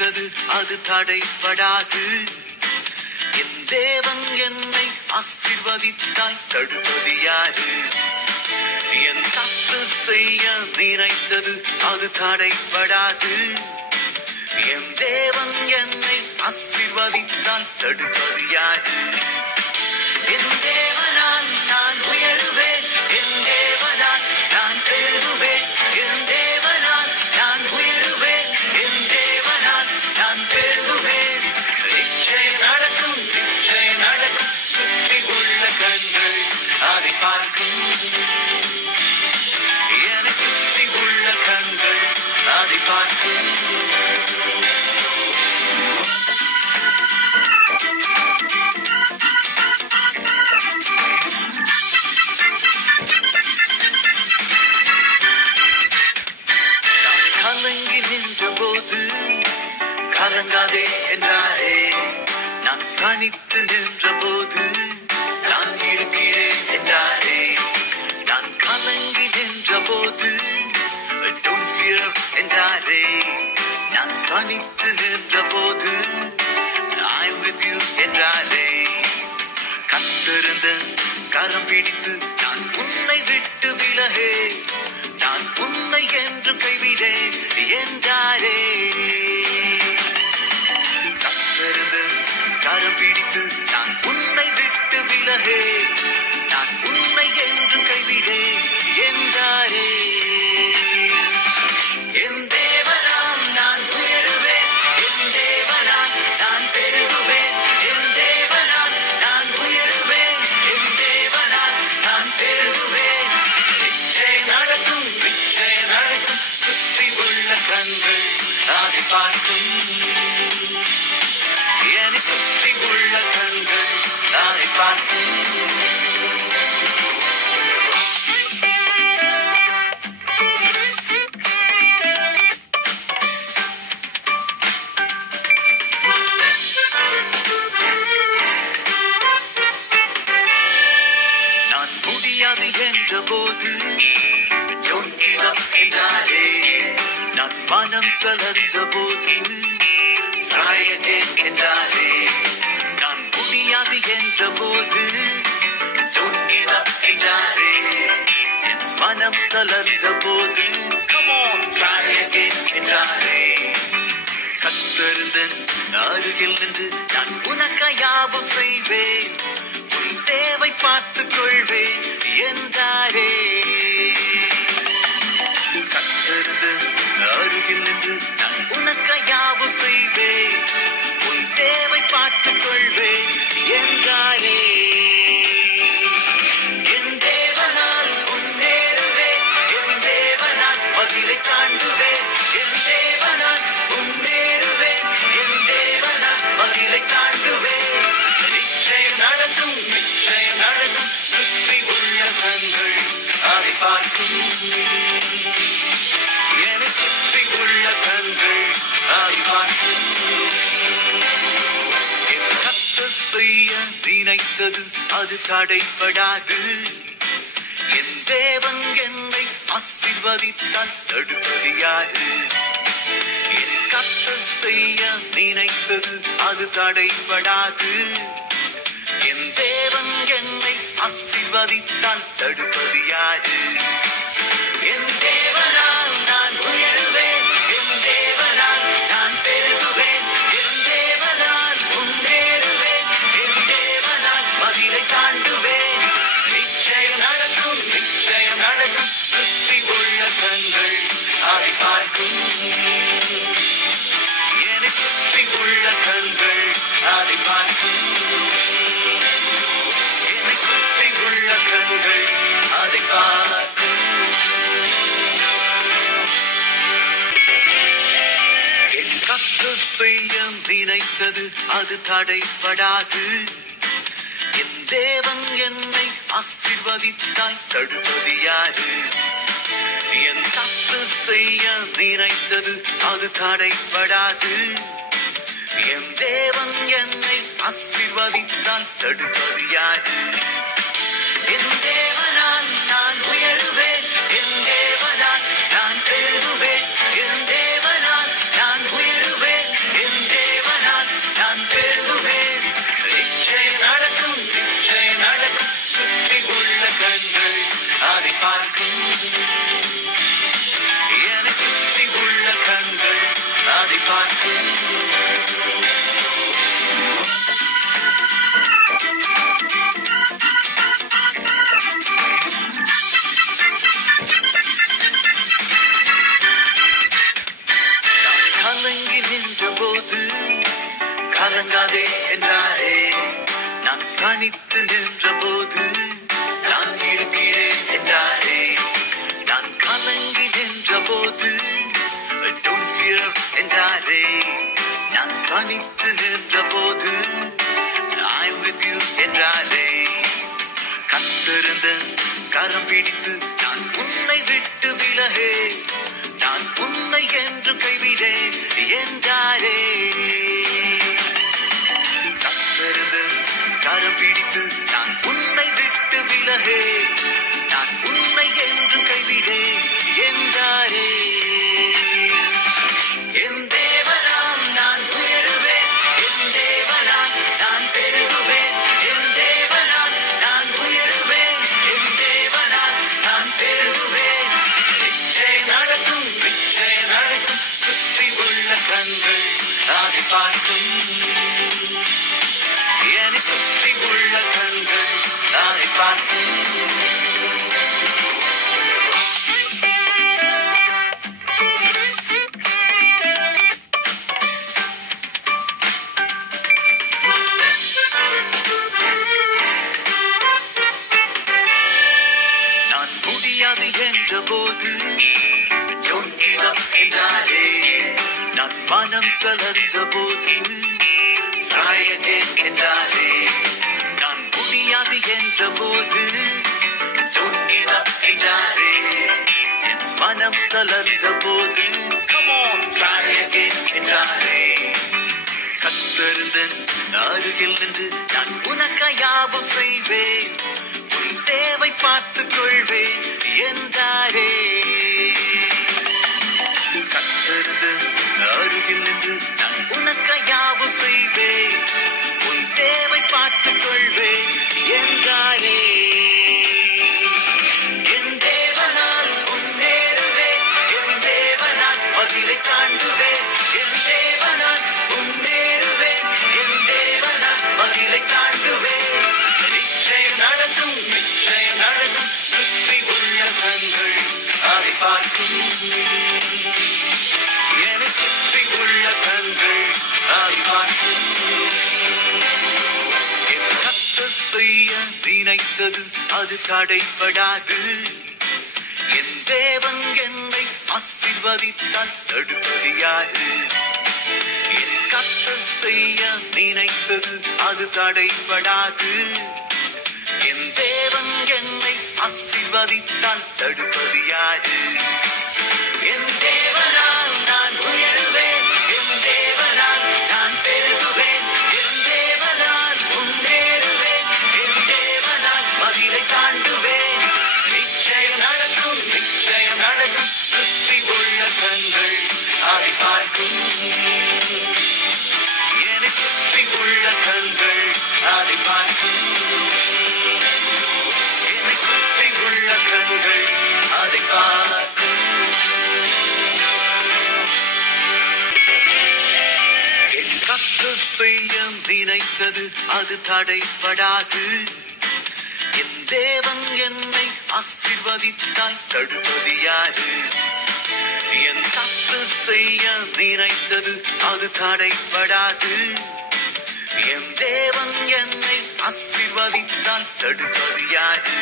நினைத்தது அது தடைபடாது. என் தேவன் என்னை ஆசீர்வதித்தால் தடுப்பது யாரு? என் தப்பு செய்ய நினைத்தது அது தடைபடாது. என் தேவன் என்னை ஆசீர்வதித்தால் தடுப்பது யாரு? என் தேவனால் நான் உயருவேன், என் தேவனால் நான் பெருகுவேன், என் தேவனால் நான் உயருவேன், என் தேவனால் நான் பெருகுவேன். நிச்சயம் நடக்கும், நிச்சயம் நடக்கும். சுற்றி உள்ள கண்கள் அதை பார்க்கும். என்னை சுற்றி உள்ள கண்கள் அதை பார்க்கும். கலங்கி நின்ற போது கலங்காதே என்றாரே. நான் தனித்து நின்ற போது நான் இருக்கிறேன் என்றாரே. நான் கலங்கி நின்ற போது don't fear என்றாரே. நான் தனித்து நின்ற போது I'm with you என்றாரே. கத்திருந்த கரம் பிடித்து நான் உன்னை விட்டு விலகே, நான் உன்னை என்று கைவிடேன் என்றாரே. கத்திருந்து கரம் பிடித்து நான் உன்னை விட்டு விலகே, நான் உன்னை என்று கைவிடேன் என்றாரே. என் தேவனால் நான் உயருவேன், என் தேவனால் நான் பெருகுவேன், என் தேவனால் நான் உயருவேன், என் தேவனால் நான் பெருகுவேன். நிச்சயம் நடக்கும், நிச்சயம் நடக்கும். சுற்றி உள்ள கண்கள் அதை பார்க்கும். என்னை சுற்றி உள்ள கண்கள் அதை பார்க்கும். நான் முடியாது என்ற போது don't give up என்றாரே. நான் மனம் தளர்ந்த போது try again என்றாரே. நான் முடியாது என்ற போது don't give up என்றாரே. என் மனம் தளர்ந்த போது come on try again என்றாரே. கத்திருந்தன் அருகில் நின்று நான் உனக்காயாவும் செய்வேன், உன் தேவை பார்த்துக் கொள்வேன் என்றாரே. கத்திருந்தன் அருகில் நின்று நான் உனக்காயாவும் செய்வேன், உன் தேவை பார்த்துக் கொள்வேன் என்றாரே. என் தேவனால் முன்னேறுவேன், என் தேவனால் பதிலை தாண்டுவேன், என் தேவனால் முன்னேறுவேன், என் தேவனால் பதிலை தாண்டுவேன். நிச்சயம் நடக்கும், நிச்சயம் நடக்கும். சுற்றி உள்ள கண்கள் அதை பார்க்கும். என்னை சுற்றி உள்ள கண்கள் அதை பார்க்கும். என் கர்த்தர் செய்ய நினைத்தது அது தடைபடாது. என் தேவன் என்னை ஆசீர்வதித்தால் தடுப்பது யாரு? என் கர்த்தர் செய்ய நினைத்தது அது தடைபடாது. என் தேவன் என்னை ஆசீர்வதித்தால் தடுப்பது யாரு? என் தேவனால் நான் உயருவேன், என் தேவனால் நான் பெருகுவேன், என் தேவனால் முன்னேறுவேன், என் தேவனால் பதிலை தாண்டுவேன். நிச்சயம் நடக்கும், நிச்சயம் நடக்கும். சுற்றி உள்ள கண்கள் அதை பார்க்கும். என்னை சுற்றி உள்ள கண்கள் அதை பார்க்கும். என்னை சுற்றி உள்ள கண்கள் அதை பார்க்கும். என் கர்த்தர் செய்ய நினைத்தது அது தடைபடாது. என் தேவன் என்னை ஆசீர்வதித்தால் தடுப்பது யாரு? என் கர்த்தர் செய்ய நினைத்தது அது தடைபடாது. என் தேவன் என்னை ஆசீர்வதித்தால் தடுப்பது யாரு? என் தேவனால் நான் உயருவேன், என் தேவனால் நான் பெருகுவேன், என் தேவனால் நான் உயருவேன், கலங்காதே என்றாரே. நான் தனித்து நின்ற போது நான் இருக்கிறேன் என்றாரே. நான் கலங்கி நின்ற போது don't fear என்றாரே. நான் தனித்து நின்ற போது I'm with you என்றாரே. கத்திருந்த கரம் பிடித்து நான் உன்னை விட்டு விலகே, நான் உன்னை என்று கைவிடேன் என்றாரே. கத்திருந்த கரம் பிடித்து நான் உன்னை விட்டு விலகே, நான் உன்னை என்று கைவிடேன் என்றாரே. என் தேவனால் நான் உயருவேன், என் தேவனால் நான் பெருகுவேன், என் தேவனால் நான் உயருவேன், என் தேவனால் நான் பெருகுவேன். நிச்சயம் நடக்கும், நிச்சயம் நடக்கும், சுற்றி உள்ள கண்கள் அதை பார்க்கும். என்னை சுற்றி உள்ள கண்கள் அதை பார்க்கும். என்ற போது don't give up என்றாரே. நான் மனம் கலந்த போது try again என்றாரே. நான் முடியாது என்ற போது don't give up என்றாரே. என் மனம் கலந்த போது come on try again என்றாரே. கத்தருந்தன் அருகில் நின்று நான் உனக்காயாவும் செய்வேன், உன் தேவை பார்த்துக் கொள்வேன் என்றாரே. கத்தருந்தன் அருகில் நின்று நான் உனக்காயாவும் செய்வேன், உன் தேவை பார்த்துக் கொள்வேன் என்றாரே. என் தேவனால் முன்னேறுவேன், என் தேவனால் பதிலை தாண்டுவேன், என் தேவனால் முன்னேறுவேன், என் தேவனால் பதிலை தாண்டுவேன். நிச்சயம் நடக்கும், நிச்சயம் நடக்கும், சுற்றி உள்ள கண்கள் அதை பார்க்கும். என்னை சுற்றி உள்ள கண்கள் அதை பார்க்கும். என் கர்த்தர் செய்ய நினைத்தது அது தடைபடாது. என் தேவன் என்னை ஆசீர்வதித்தால் தடுப்பது யாரு? என் கர்த்தர் செய்ய நினைத்தது அது தடைபடாது. என் தேவன் என்னை ஆசீர்வதித்தால் தடுப்பது யாரு? என் தேவனால் நான் உயருவேன், என் தேவனால் நான் பெருகுவேன், என் தேவனால் முன்னேறுவேன், என் தேவனால் பதிலை தாண்டுவேன். நிச்சயம் நடக்கும், நிச்சயம் நடக்கும், சுற்றி உள்ள கண்கள் அதை பார்க்கும். என்னை சுற்றி உள்ள கண்கள் அதை பார்க்கும். என்னை சுற்றி உள்ள கண்கள் அதை பார்க்கும். என் கர்த்தர் செய்ய நினைத்தது அது தடைபடாது. என் தேவன் என்னை ஆசீர்வதித்தால் தடுப்பது யாரு? என் கர்த்தர் செய்ய நினைத்தது அது தடைபடாது. என் தேவன் என்னை ஆசீர்வதித்தால் தடுப்பது யாரு?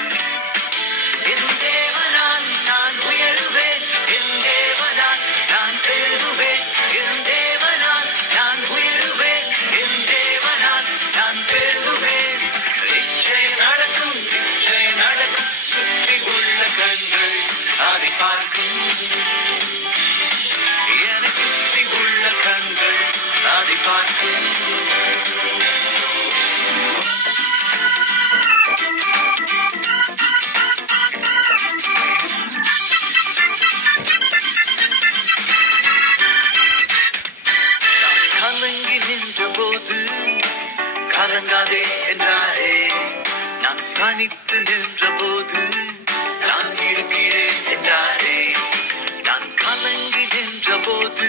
என் தேவனால் நான் உயருவேன், என் தேவனால் நான் பெருகுவேன், என் தேவனால் நான் உயருவேன், என் தேவனால் நான் பெருகுவேன். நிச்சயம் நடக்கும், நிச்சயம் நடக்கும், சுற்றி உள்ள கண்கள் அதை பார்க்கும். என்னை சுற்றி உள்ள கண்கள் அதை பார்க்கும். கலங்கி நின்ற போது கலங்காதே என்றாரே. நான் தனித்து நின்ற போது நான் இருக்கிறேன் என்றாரே. நான் கலங்கி நின்ற போது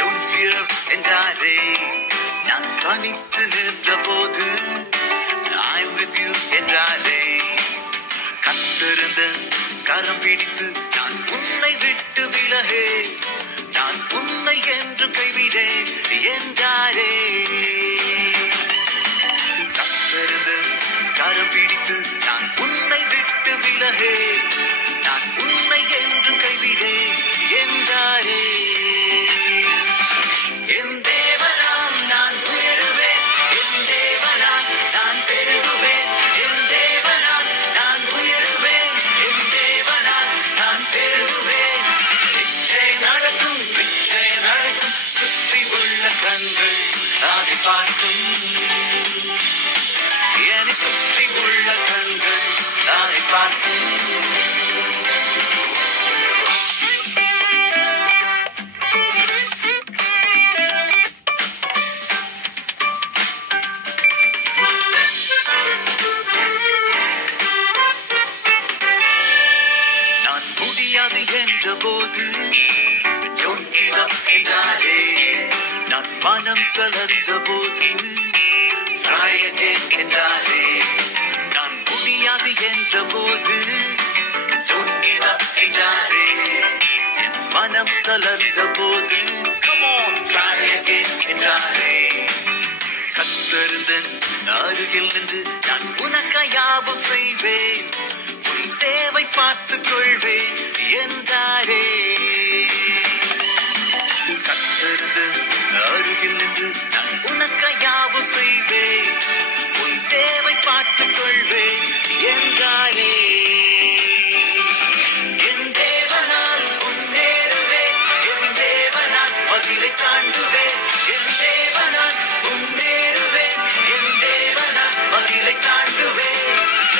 don't fear என்றாரே. நான் தனித்து நின்ற போது I'm with you என்றாரே. கத்திருந்த கரம் பிடித்து நான் உன்னை விட்டு விலகே, நான் உன்னை என்று கைவிடேன் என்றாரே. விலகே நான் உன்னை என்று கைவிடேன் என்றாரே. என் தேவனால் நான் உயருவேன், என் தேவனால் நான் பெருகுவேன், என் தேவனால் நான் உயருவேன், என் தேவனால் நான் பெருகுவேன். நிச்சயம் நடக்கும், நிச்சயம் நடக்கும், சுற்றி உள்ள கண்கள் அதை பார்க்கும். என்னை சுற்றி உள்ள கண்கள் அதை பார்க்கும். நான் முடியாது என்ற போது don't give up என்றாரே. நான் மனம் கலந்த போது try again என்றாரே. நான் முடியாது என்ற போது don't give up என்றாரே. என் மனம் கலந்த போது come on try again என்றாரே. கத்தருந்தன் அருகில் நின்று நான் உனக்காயாவும் செய்வேன், உன் தேவை பார்த்துக் கொள்வேன் என்றாரே. கத்தருந்தன் அருகில் நின்று நான் உனக்காயாவும் செய்வேன், உன் தேவை பார்த்துக் கொள்வேன் என்றாரே. என் தேவனால் முன்னேறுவேன், என் தேவனால் பதிலை தாண்டுவேன், என் தேவனால் முன்னேறுவேன், என் தேவனால் பதிலை தாண்டுவேன்.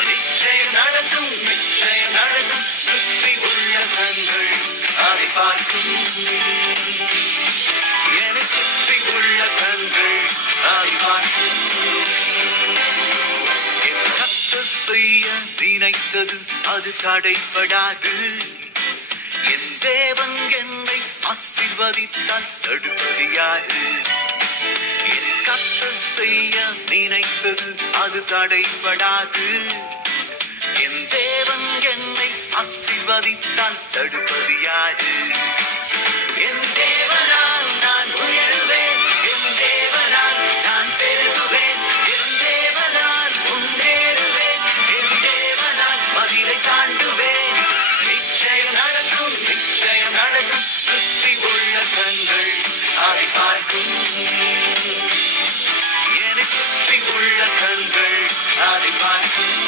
நிச்சயம் நடக்கும், நிச்சயம் நடக்கும், சுற்றி உள்ள கண்கள் அதை பார்க்கும். என்னை சுற்றி உள்ள கண்கள் அதை பார்க்கும். என் கர்த்தர் செய்ய நினைத்தது அது தடைபடாது. என் தேவன் என்னை ஆசீர்வதித்தால் தடுப்பது யாரு? என் கர்த்தர் செய்ய நினைத்தது அது தடைபடாது. என் தேவன் என்னை ஆசீர்வதித்தால் தடுப்பது யாரு? என் தேவனால் நான் உயருவேன், என் தேவனால் நான் பெருகுவேன், என் தேவனால் முன்னேறுவேன், என் தேவனால் பதிலை தாண்டுவேன். நிச்சயம் நடக்கும், நிச்சயம் நடக்கும், சுற்றி உள்ள கண்கள் அதை பார்க்கும். என்னை சுற்றி உள்ள கண்கள் அதை பார்க்கும்.